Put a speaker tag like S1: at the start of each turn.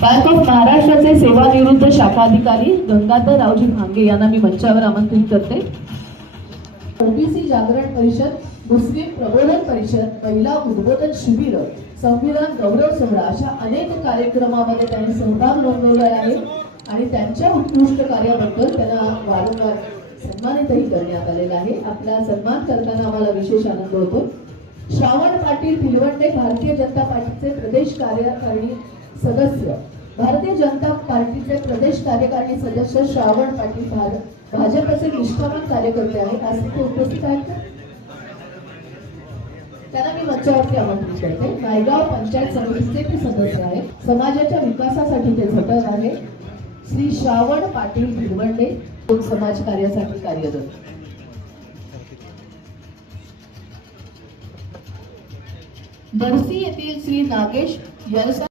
S1: Bank of महाराष्ट्राचे सेवानिवृत्त शाखाधिकारी गंगाधर रावजी भांगे यांना मी मंचावर आमंत्रित करते. ओबीसी जागरण परिषद मुस्लिम प्रबोधन परिषद महिला उद्बोधन शिबिर संविधान गौरव सोहळा अशा अनेक कार्यक्रमामध्ये त्यांनी सहभाग नोंदवला आहे आणि त्यांच्या उत्कृष्ट कार्याबद्दल त्यांना वारंवार सन्मानितही करण्यात आलेला आहे. आपला सन्मान करताना आम्हाला विशेष आनंद होतो. श्रावण पाटील भिलवंडे भारतीय जनता पार्टीचे प्रदेश कार्यकारिणी सदस्य. भारतीय जनता पार्टीचे प्रदेश कार्यकारिणी सदस्य श्रावण पाटील भारत भाजपचे निष्ठावान कार्यकर्ते आहेत. आज तिथे उपस्थित आहेत त्यांना मी मंचावरती आमंत्रित करते. नायगाव पंचायत समितीचे ते सदस्य आहेत. समाजाच्या विकासासाठी ते झटत आहे. श्री श्रावण पाटील भिरवंडे समाज कार्यासाठी कार्यरत. बरसी येथील श्री नागेश यलसा